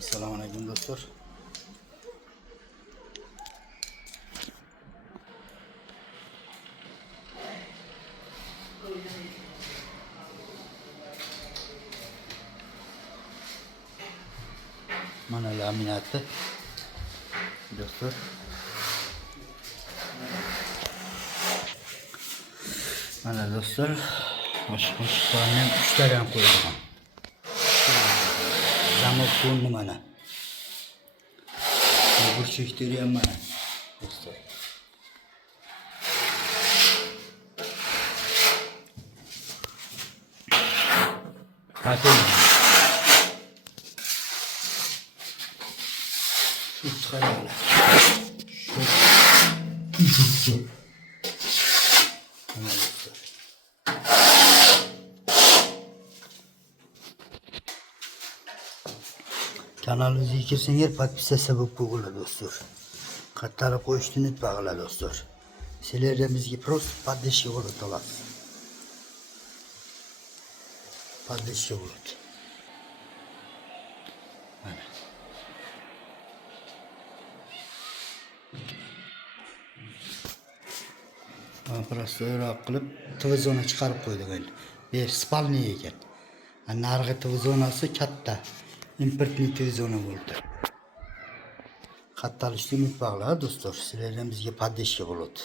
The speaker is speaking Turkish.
Assalomu alaykum do'stlar. Mana laminati do'stlar. Mana do'stlar, qo'shiqlarni 3 tadan qo'yilgan. Zamok qo'yildi mana. Burchakları ham mana do'stlar. Bakın. Şu tıkalarla. Şu. Mana do'stlar. Kanalımıza girseniz podpisasiya bo'lib qo'yinglar do'stlar. Qattiqroq qo'yishni unutmanglar do'stlar. Sizlarga bizga просто поддержка bo'lib olasiz. Поддержка bo'ladi. Mana. Mana просто o'roq qilib televizorni chiqarib qo'ydik endi. Bu spalniy ekan. Narigi televizornasi katta. Importniy televizor bo'ldi. Qattiqlashni unutmanglar do'stlar. Sizlarga bizga podдержка bo'ladi.